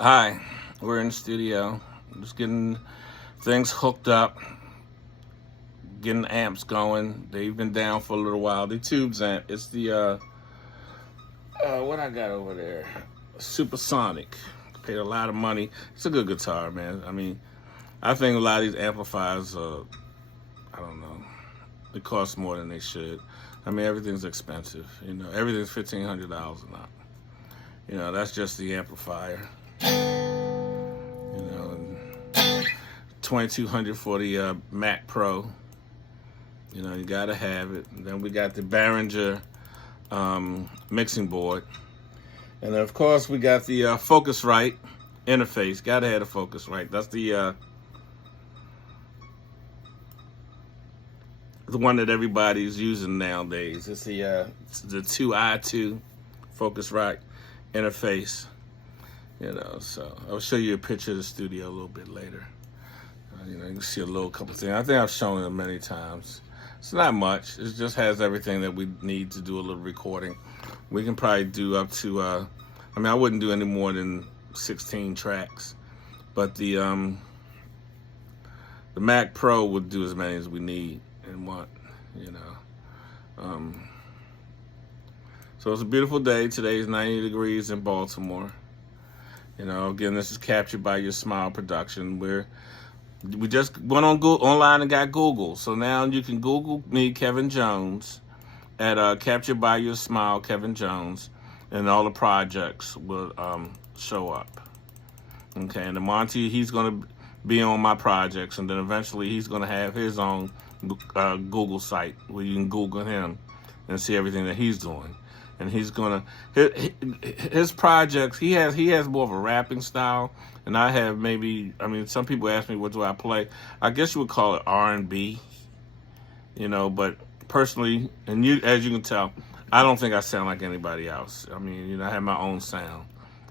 Hi, we're in the studio, just getting things hooked up, getting amps going. They've been down for a little while. The tubes amp, it's the what I got over there, Supersonic. Paid a lot of money. It's a good guitar, man. I mean, I think a lot of these amplifiers, I don't know, they cost more than they should. I mean, everything's expensive. Everything's $1,500 now. That's just the amplifier. 2,200 for the Mac Pro. You gotta have it. And then we got the Behringer mixing board, and then of course we got the Focusrite interface. Gotta have the Focusrite. That's the one that everybody's using nowadays. It's the 2i2 Focusrite interface. So I'll show you a picture of the studio a little bit later. You can see a little couple things. I think I've shown it many times. It's not much. It just has everything that we need to do a little recording. We can probably do up to, I wouldn't do any more than 16 tracks. But the Mac Pro would do as many as we need and want, So it's a beautiful day. Today is 90 degrees in Baltimore. Again, this is Captured by Your Smile production. We just went on online and got Google. So now you can Google me, Kevin Jones, at Captured by Your Smile, Kevin Jones, and all the projects will show up. Okay, and the Monty, he's going to be on my projects, and then eventually he's going to have his own Google site where you can Google him and see everything that he's doing. And he's gonna his projects. He has more of a rapping style, and I have some people ask me what do I play. I guess you would call it R&B, But personally, and as you can tell, I don't think I sound like anybody else. I have my own sound.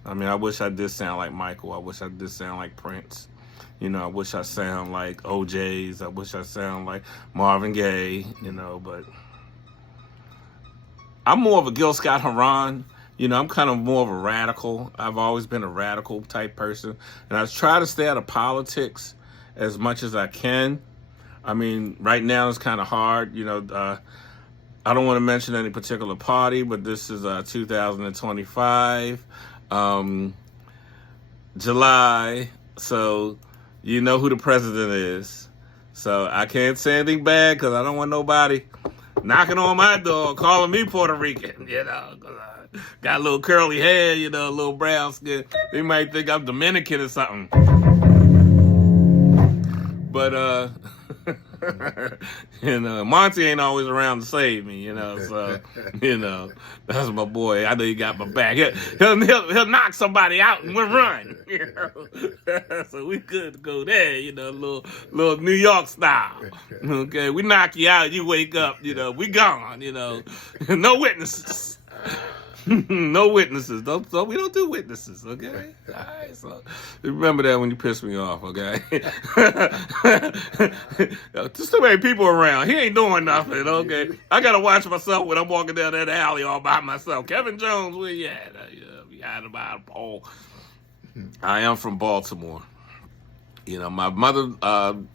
I wish I did sound like Michael. I wish I did sound like Prince. I wish I sound like OJ's. I wish I sound like Marvin Gaye. But I'm more of a Gil Scott-Heron. I'm kind of more of a radical. I've always been a radical type person. And I try to stay out of politics as much as I can. Right now it's kind of hard. I don't want to mention any particular party, but this is 2025, July. So you know who the president is. So I can't say anything bad because I don't want nobody knocking on my door, calling me Puerto Rican, cause I got a little curly hair, a little brown skin. They might think I'm Dominican or something. But, Monty ain't always around to save me, so, that's my boy. I know he got my back. He'll knock somebody out and we'll run, So we could go there, little New York style. Okay, we knock you out, you wake up, we gone, no witnesses. No witnesses. So we don't do witnesses, okay? All right, so remember that when you piss me off, okay? There's too many people around. He ain't doing nothing, okay? I gotta watch myself when I'm walking down that alley all by myself. Kevin Jones, where you at? Behind the pole. I am from Baltimore. My mother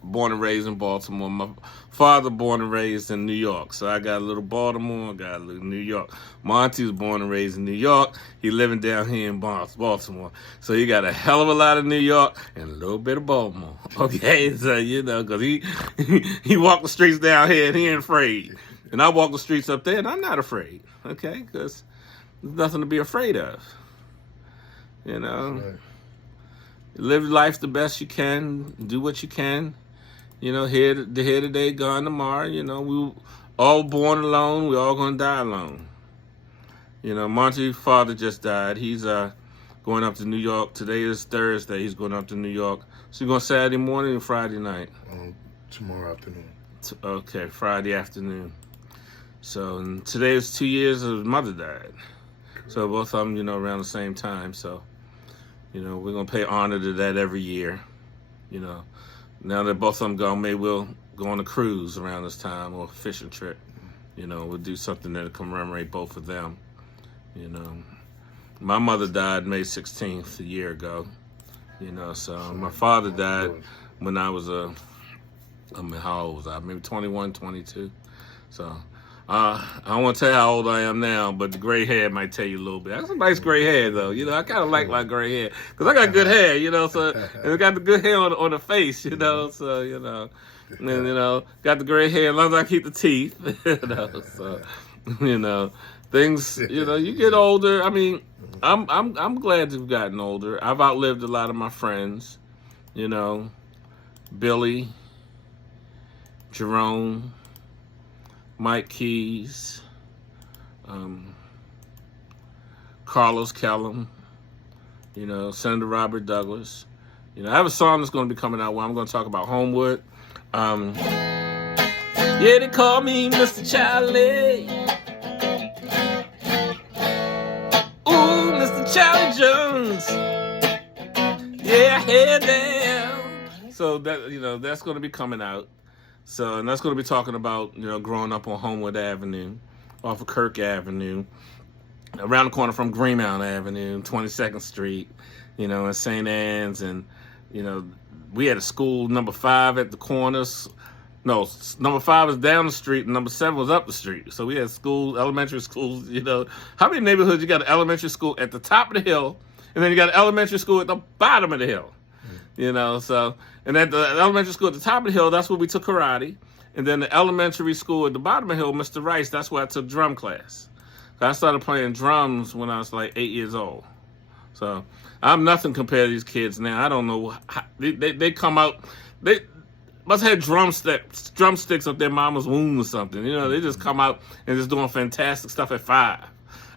born and raised in Baltimore. My father born and raised in New York. So I got a little Baltimore, I got a little New York. Monty was born and raised in New York. He living down here in Baltimore. So he got a hell of a lot of New York and a little bit of Baltimore. Okay, so because he walk the streets down here and he ain't afraid. And I walk the streets up there and I'm not afraid. Okay, because there's nothing to be afraid of. Right. Live life the best you can. Do what you can. Here today, gone tomorrow. We all born alone. We all gonna die alone. Monty's father just died. He's going up to New York. Today is Thursday. He's going up to New York. So you going Saturday morning or Friday night? Tomorrow afternoon. Okay, Friday afternoon. So today is 2 years his mother died. So both of them, around the same time. So. We're going to pay honor to that every year. Now that both of them gone, maybe we'll go on a cruise around this time or a fishing trip. We'll do something that'll commemorate both of them. My mother died May 16th a year ago. So my father died when I was how old was I? Maybe 21, 22. So I don't want to tell you how old I am now, but the gray hair might tell you a little bit. That's a nice gray hair, though. I kind of like my gray hair because I got good hair, so and I got the good hair on the face, so, and, got the gray hair as long as I keep the teeth, so, things, you get older. I mean, I'm glad to have gotten older. I've outlived a lot of my friends, Billy, Jerome, Mike Keys, Carlos Kellum, Senator Robert Douglas. I have a song that's going to be coming out where I'm going to talk about Homewood. Yeah, they call me Mr. Charlie. Ooh, Mr. Charlie Jones. Yeah, head down. So that that's going to be coming out. So, and that's going to be talking about, growing up on Homewood Avenue, off of Kirk Avenue, around the corner from Greenmount Avenue, 22nd Street, and St. Anne's. And, we had a school, number 5 at the corners. No, number 5 was down the street, and number 7 was up the street. So we had schools, elementary schools, How many neighborhoods you got an elementary school at the top of the hill, and then you got an elementary school at the bottom of the hill? So, and at the elementary school at the top of the hill, that's where we took karate. And then the elementary school at the bottom of the hill, Mr. Rice, that's where I took drum class. So I started playing drums when I was like 8 years old. So I'm nothing compared to these kids now. I don't know how, they come out, they must have had drumsticks up their mama's womb or something. They just come out and just doing fantastic stuff at 5.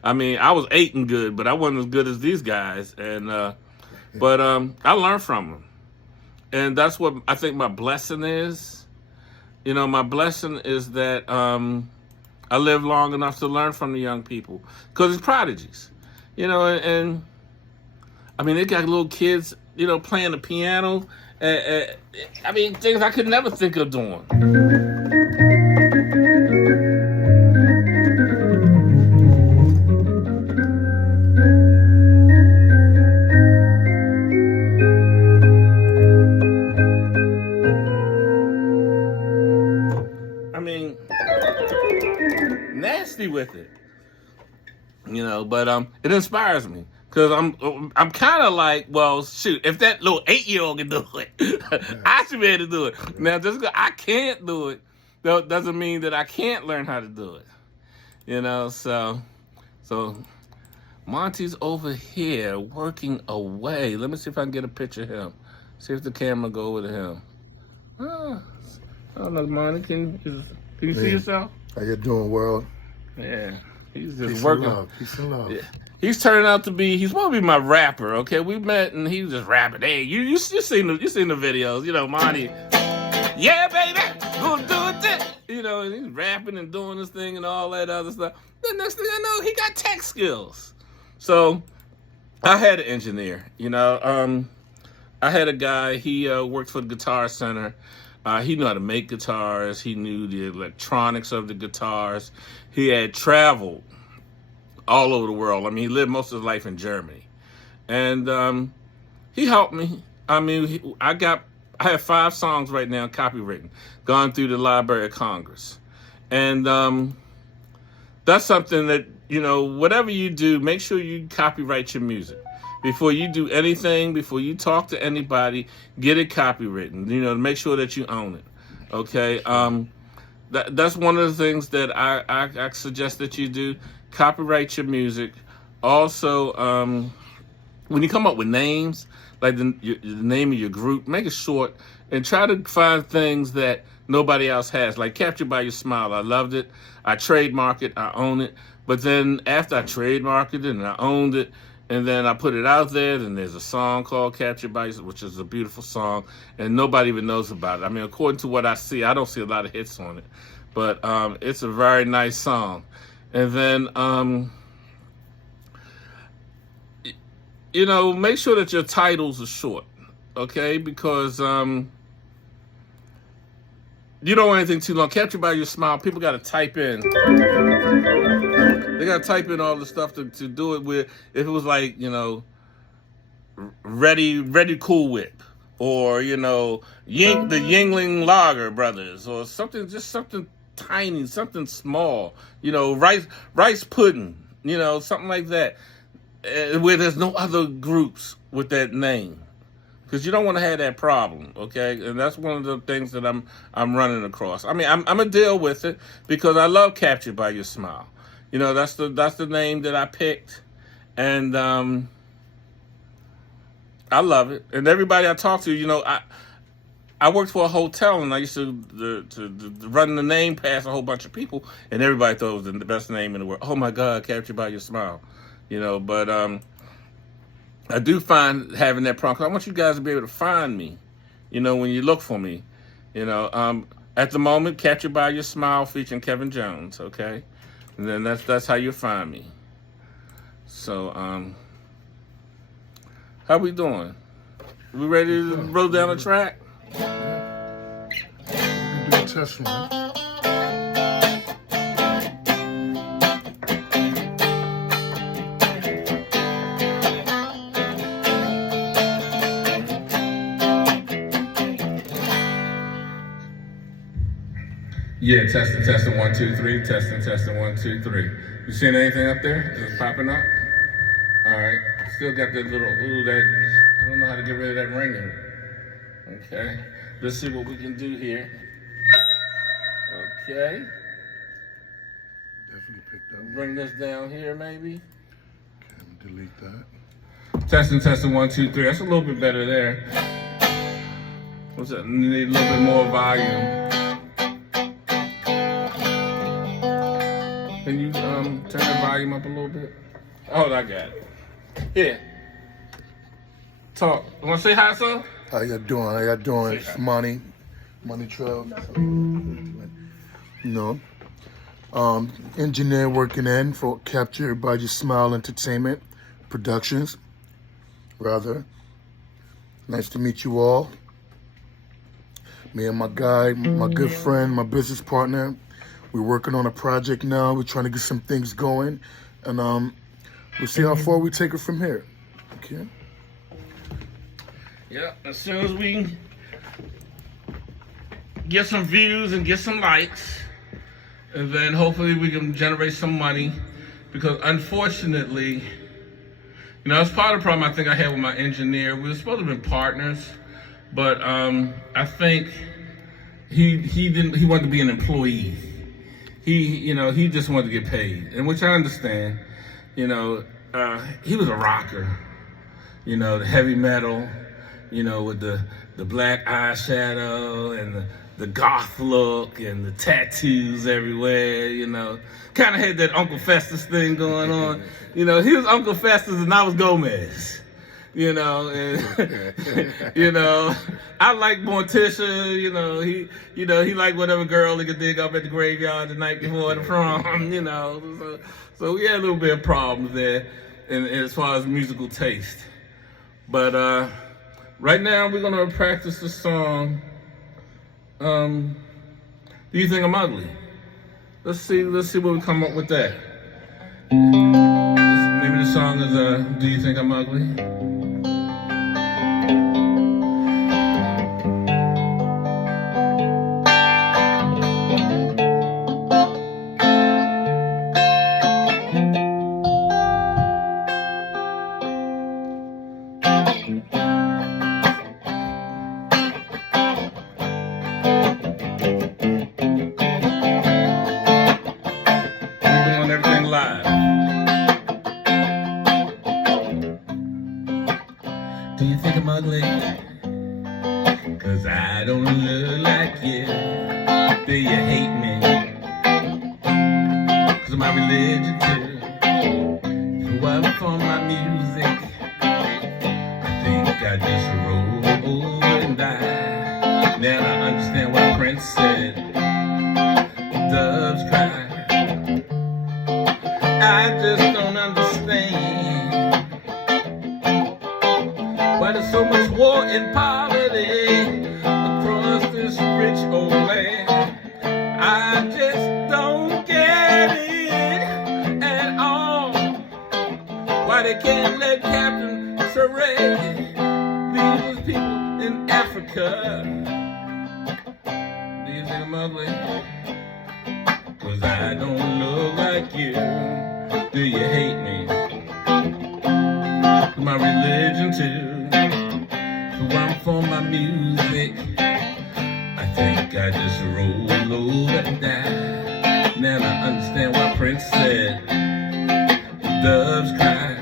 I mean, I was 8 and good, but I wasn't as good as these guys. And but I learned from them. And that's what I think my blessing is. My blessing is that I live long enough to learn from the young people. Because it's prodigies. And I mean, they got little kids, playing the piano. I mean, things I could never think of doing. Nasty with it, but it inspires me because I'm kind of like, well, shoot, if that little 8-year-old can do it, I should be able to do it. Now, just because I can't do it, doesn't mean that I can't learn how to do it. So Monty's over here working away. Let me see if I can get a picture of him. See if the camera go over to him. I don't know, Monty, can you see yourself? How you doing, world? Yeah, he's just Peace working. And love. Peace and love. Yeah. He's turning out to be. He's supposed to be my rapper. Okay, we met and he was just rapping. Hey, you seen the videos? Monty. Yeah, baby, gonna do it. And he's rapping and doing this thing and all that other stuff. The next thing I know, he got tech skills. So I had an engineer. I had a guy. He worked for the Guitar Center. He knew how to make guitars. He knew the electronics of the guitars. He had traveled all over the world. I mean, he lived most of his life in Germany. And he helped me. I mean, I have 5 songs right now copywritten, gone through the Library of Congress. And that's something that, whatever you do, make sure you copyright your music. Before you do anything, before you talk to anybody, get it copywritten, to make sure that you own it. Okay? That's one of the things that I suggest that you do. Copyright your music. Also, when you come up with names, like the name of your group, make it short and try to find things that nobody else has. Like Captured by Your Smile. I loved it. I trademarked it. I own it. But then after I trademarked it and I owned it, and then I put it out there, then there's a song called Captured by You, which is a beautiful song, and nobody even knows about it. I mean, according to what I see, I don't see a lot of hits on it. But it's a very nice song. And then, make sure that your titles are short, okay? Because you don't want anything too long. Captured by Your Smile, people got to type in. They got to type in all the stuff to do it with. If it was like, Ready Cool Whip, or the Yingling Lager Brothers, or something tiny, something small, rice pudding, something like that, where there's no other groups with that name, because you don't want to have that problem, okay? And that's one of the things that I'm running across. I mean, I'm gonna deal with it because I love Captured by Your Smile. That's the name that I picked, and I love it. And everybody I talk to, I worked for a hotel, and I used to run the name past a whole bunch of people, and everybody thought it was the best name in the world. Oh my God, Captured by Your Smile, But I do find having that problem, 'cause I want you guys to be able to find me, when you look for me, At the moment, Captured by Your Smile featuring Kevin Jones, okay, and then that's how you find me. So how we doing? We ready to roll down the track? We can do a test run. Yeah, testing 1 2 3. Testing 1 2 3. You seeing anything up there? Is it popping up? All right. Still got that little that I don't know how to get rid of that ringing. Okay. Let's see what we can do here. Okay. Definitely picked up. Bring this down here, maybe. Okay, delete that. Testing 1 2 3. That's a little bit better there. What's that? Need a little bit more volume. Can you turn the volume up a little bit? Oh, I got it. Here. Talk. You want to say hi, sir? How you doing? It's Money Trail. Engineer working in for Captured by Your Smile Entertainment Productions. Rather. Nice to meet you all. Me and my guy, my good friend, my business partner. We're working on a project now. We're trying to get some things going, and we'll see how far we take it from here. Okay. Yeah. As soon as we get some views and get some likes, and then hopefully we can generate some money, because unfortunately, it's part of the problem I think I had with my engineer. We were supposed to have been partners, but I think he wanted to be an employee. He just wanted to get paid, and which I understand. He was a rocker, the heavy metal, with the black eyeshadow and the goth look and the tattoos everywhere, kind of had that Uncle Festus thing going on. He was Uncle Festus and I was Gomez. And I like Morticia, he liked whatever girl he could dig up at the graveyard the night before the prom, So we had a little bit of problems there as far as musical taste. But right now we're gonna practice the song, Do You Think I'm Ugly? Let's see what we come up with that. Maybe the song is Do You Think I'm Ugly? Do you think I'm ugly? 'Cause I don't look like you. Do you hate me? 'Cause of my religion too. Well, for my music, I think I just roll over and die. Now I understand what Prince said. Doves cry. I just don't understand why there's so much war and poverty across this rich old land. I just don't get it at all. Why they can't let Captain parade. These people in Africa. Do you think I'm ugly? 'Cause I don't look like you. Do you hate me? My religion too. So I'm for my music. I think I just roll over and die. Now I understand why Prince said doves cry.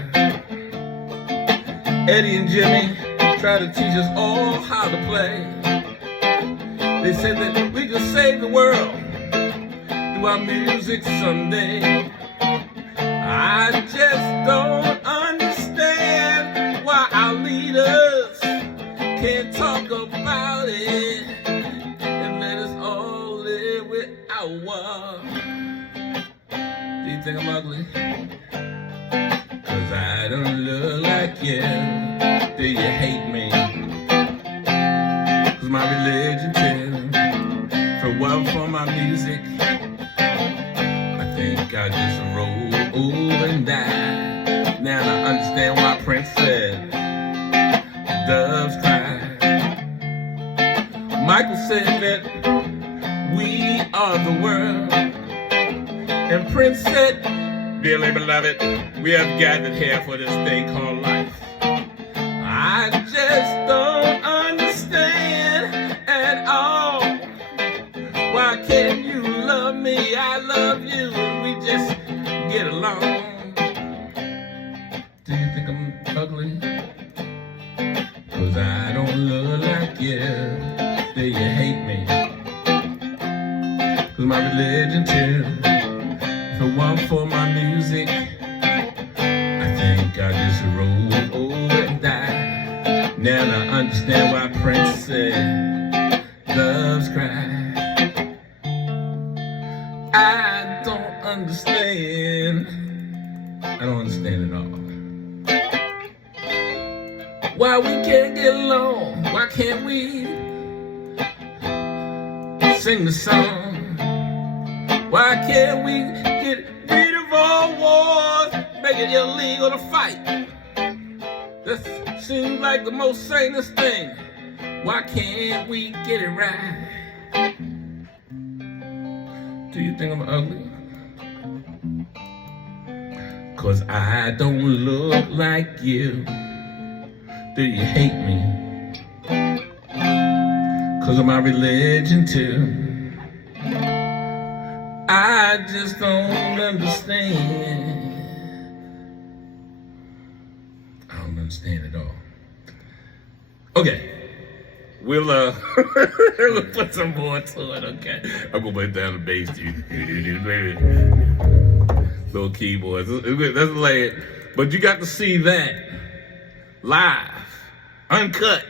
Eddie and Jimmy try to teach us all how to play. They said that we could save the world through our music someday. I just don't understand why our leaders can't talk about it and let us all live without war. Do you think I'm ugly? 'Cause I don't look like you. Do you hate me? 'Cause my religion too. For one, for my music, I think I just roll over and die. Now I understand why Prince said doves cry. Michael said that we are the world. And Prince said, dearly beloved, we have gathered here for this thing called life. I just don't understand at all. Why can't you love me? I love you, and we just get along. Do you think I'm ugly? 'Cause I don't look like you. Do you hate me? 'Cause my religion too. For one, for my music, I think I just roll over and die. Now I understand why Prince said doves cry. I don't understand. I don't understand at all. Why we can't get along? Why can't we sing the song? Why can't we get rid of all wars, make it illegal to fight? This seems like the most sanest thing. Why can't we get it right? Do you think I'm ugly? 'Cause I don't look like you. Do you hate me? 'Cause of my religion too. I just don't understand. I don't understand at all. Okay. We'll we'll put some more to it, okay? I'm gonna put down the bass, dude. Little keyboards. Let's lay it. But you got to see that live, uncut.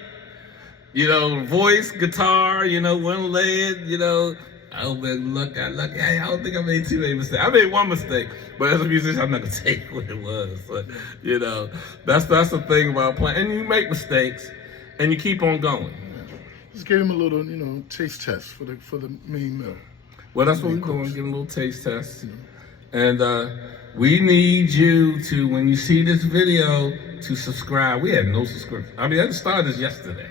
You know, voice, guitar, you know, one layered, you know. I don't think I made too many mistakes. I made one mistake, but as a musician, I'm not gonna tell you what it was. But you know, that's the thing about playing. And you make mistakes, and you keep on going. Just gave him a little, you know, taste test for the main meal. Well, that's what we're doing. Give him a little taste test. And we need you to, when you see this video, to subscribe. We had no subscription. I mean, I just started this yesterday.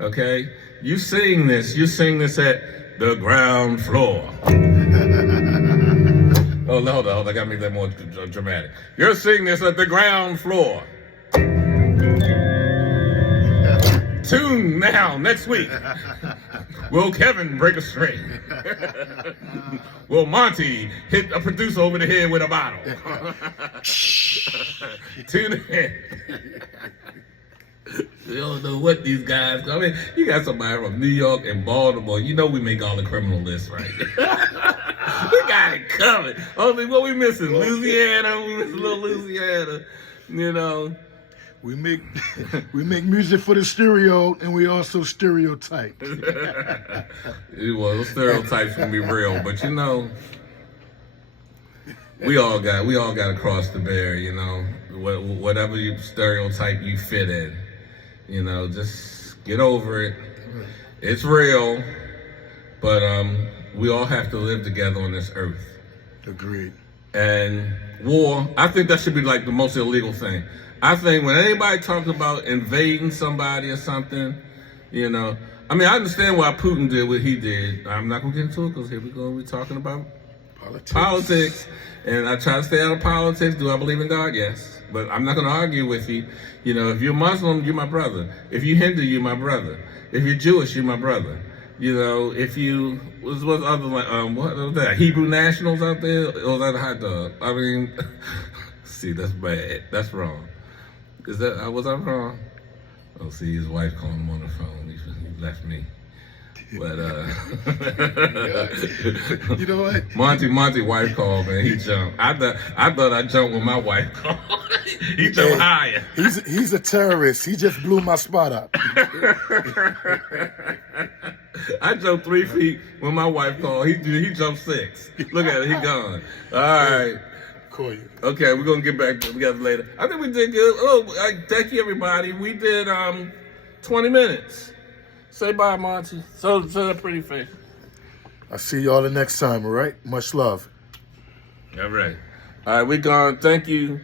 Okay, you're seeing this at the ground floor. Oh, no, I gotta make that more dramatic. You're seeing this at the ground floor. Tune now next week. Will Kevin break a string? Will Monty hit a producer over the head with a bottle? Tune in. You don't know what these guys. I mean, you got somebody from New York and Baltimore. You know we make all the criminal lists, right? We got it covered. Only what we missing? Louisiana. We missing a little Louisiana. You know. We make music for the stereo, and we also stereotype. Well, those stereotypes can be real, but you know, we all got to cross the barrier. You know, whatever stereotype you fit in, you know, just get over it. It's real, but we all have to live together on this earth. Agreed. And war, I think that should be like the most illegal thing. I think when anybody talks about invading somebody or something, you know, I mean, I understand why Putin did what he did. I'm not gonna get into it because here we go. We're talking about politics, and I try to stay out of politics. Do I believe in God? Yes, but I'm not gonna argue with you. You know, if you're Muslim, you're my brother. If you're Hindu, you're my brother. If you're Jewish, you're my brother. You know, if you what other what was that? Hebrew nationals out there, or was that a hot dog? I mean, see, that's bad. That's wrong. Is that was I wrong? Oh, see, his wife called him on the phone. He left me. But you know what? Monty wife called, man. He jumped. I thought I jumped when my wife called. He jumped higher. He's a terrorist. He just blew my spot up. I jumped 3 feet when my wife called. He jumped 6. Look at it. He gone. All right. Call you. Okay, we're gonna get back together later. I think we did good. Oh, thank you, everybody. We did 20 minutes. Say bye, Monty. So that pretty face. I'll see y'all the next time, all right? Much love. All right. All right, we gone. Thank you.